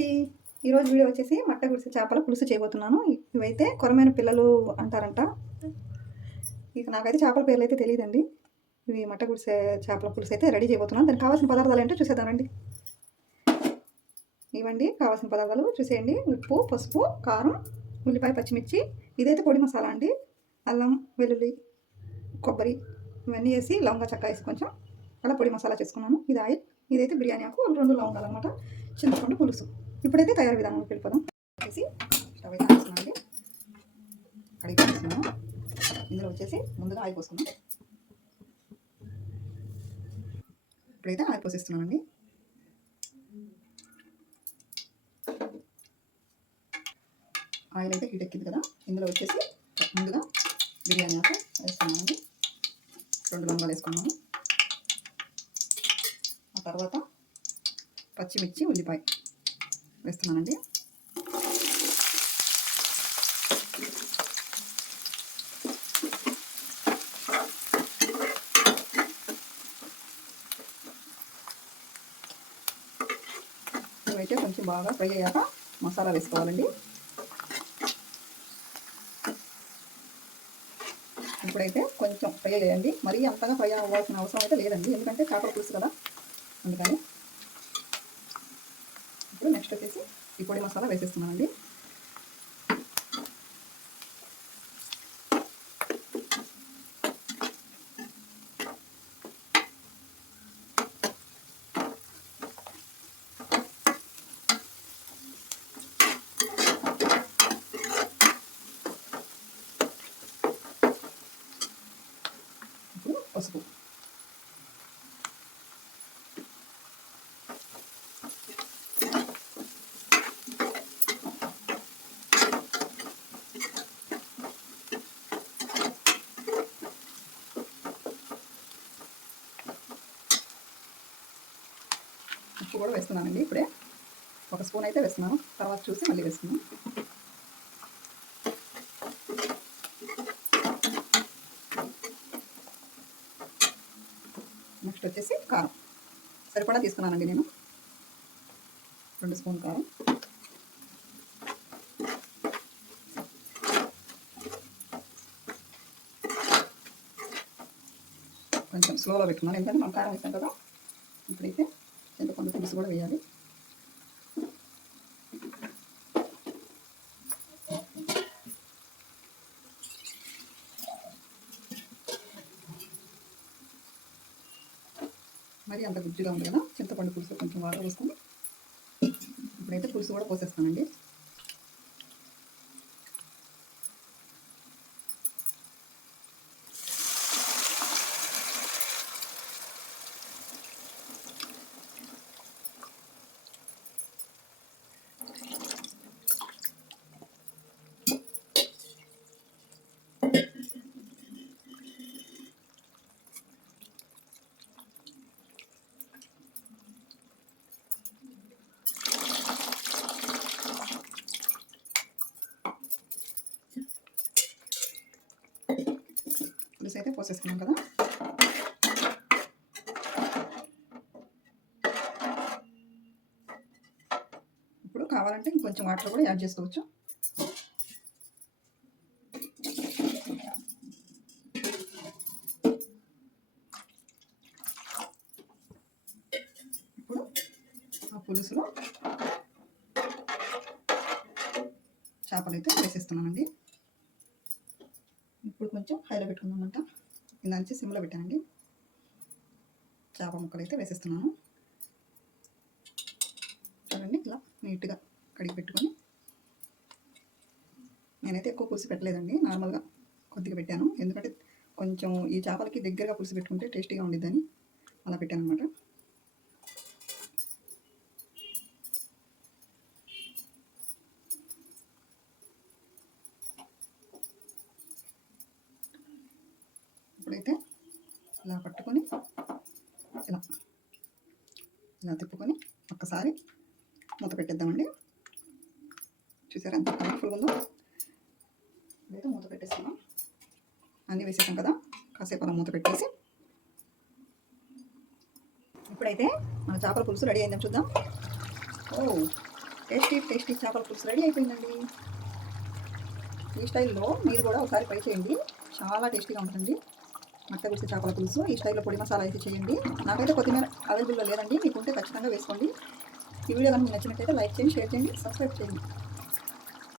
అండి. ఈరోజు వీడియో వచ్చేసి మట్ట గుడిసె చేపల పులుసు చేయబోతున్నాను. ఇవైతే కొరమైన పిల్లలు అంటారంట. ఇక నాకైతే చేపల పేర్లు అయితే తెలియదండి. ఇవి మట్ట గుడిసె చేపల పులుసు అయితే రెడీ చేయబోతున్నాను. దానికి కావాల్సిన పదార్థాలు ఏంటో చూసేద్దామండి. ఇవ్వండి కావాల్సిన పదార్థాలు చూసేయండి. ఉప్పు, పసుపు, కారం, ఉల్లిపాయ, పచ్చిమిర్చి. ఇదైతే పొడి మసాలా అండి. అల్లం, వెల్లుల్లి, కొబ్బరి ఇవన్నీ వేసి లవంగా చెక్క వేసి కొంచెం అలా పొడి మసాలా చేసుకున్నాను. ఇది ఆయిల్. ఇదైతే బిర్యానీ ఆకు 2 లవంగాలు అనమాట. చింతపండు పులుసు. ఇప్పుడైతే తయారు విధానం వెళ్ళిపోదాం. వచ్చేసి స్టవ్ అయితే వేస్తున్నామండి. కడిగి వేస్తున్నాము. ఇందులో వచ్చేసి ముందుగా ఆయిల్ పోసుకున్నాం. ఇప్పుడైతే ఆయిల్ పోసేస్తున్నామండి. ఆయిల్ అయితే హీట్ ఎక్కింది కదా, ఇందులో వచ్చేసి ముందుగా బిర్యానీ ఆకు వేస్తున్నామండి. 2 లవంగాలు వేసుకున్నాము. ఆ తర్వాత పచ్చిమిర్చి, ఉల్లిపాయ వేస్తున్నానండి. ఇవైతే కొంచెం బాగా ఫ్రై అయ్యాక మసాలా వేసుకోవాలండి. ఇప్పుడైతే కొంచెం ఫ్రై అయ్యండి. మరీ అంతగా ఫ్రై అవ్వాల్సిన అవసరం అయితే లేదండి, ఎందుకంటే చేపల పులుసు కదా, అందుకని. ఇప్పుడు నెక్స్ట్ వచ్చేసి ఈ పొడి మసాలా వేసేస్తున్నానండి. ఇప్పుడు పసుపు, ఉప్పు కూడా వేస్తున్నానండి. ఇప్పుడే 1 స్పూన్ అయితే వేస్తున్నాను, తర్వాత చూసి మళ్ళీ వేస్తున్నాను. నెక్స్ట్ వచ్చేసి కారం సరిపడా తీసుకున్నానండి నేను. 2 స్పూన్ కారం. కొంచెం స్లోలో పెట్టుకున్నాను, ఎందుకంటే మనం కారం వేసాం కదా. ఇప్పుడైతే చింతపండు పులుసు కూడా వేయాలి. మరి అంత గుజ్జుగా ఉంది కదా, చింతపండు పులుసు కొంచెం వాటర్ వేసుకొని ఇప్పుడైతే పులుసు కూడా పోసేస్తానండి. పులుసు అయితే పోసేసుకున్నాం కదా. ఇప్పుడు కావాలంటే ఇంకొంచెం వాటర్ కూడా యాడ్ చేసుకోవచ్చు. ఇప్పుడు ఆ పులుసులో చేపలు అయితే వేసేస్తున్నానండి. ఇప్పుడు కొంచెం హైలో పెట్టుకుందామంట. కింద నుంచి సిమ్లో పెట్టానండి. చేప ముక్కలు అయితే వేసేస్తున్నాను. చూడండి, ఇలా నీట్గా కడిగి పెట్టుకొని. నేనైతే ఎక్కువ పులుసు పెట్టలేదండి, నార్మల్గా కొద్దిగా పెట్టాను, ఎందుకంటే కొంచెం ఈ చేపలకి దగ్గరగా పులుసు పెట్టుకుంటే టేస్టీగా ఉండిద్దని అలా పెట్టాను అనమాట. ఇప్పుడైతే ఇలా పట్టుకొని ఇలా తిప్పుకొని ఒక్కసారి మూత పెట్టేద్దామండి. చూసారా ఎంత కలర్ఫుల్గా ఉందో. ఇదైతే మూత పెట్టేస్తున్నాం. అన్నీ వేసేసాం కదా, కాసేపు అలా మూత పెట్టేసి ఇప్పుడైతే మన చేపల పులుసు రెడీ అయిందని చూద్దాం. ఓ టేస్టీ టేస్టీ చేపల పులుసు రెడీ అయిపోయిందండి. ఈ స్టైల్లో మీరు కూడా ఒకసారి ట్రై చేయండి, చాలా టేస్టీగా ఉంటుంది. మట్ట గుడిసె చేపల పులుసు ఈ స్టైల్లో పొడి మసాలా అయితే చేయండి. నాకైతే కొత్తిమీర అవైలబుల్లో లేదండి, మీకుంటే ఖచ్చితంగా వేసుకోండి. ఈ వీడియో కనుక మీకు నచ్చినట్లయితే లైక్ చేయండి, షేర్ చేయండి, సబ్స్క్రైబ్ చేయండి.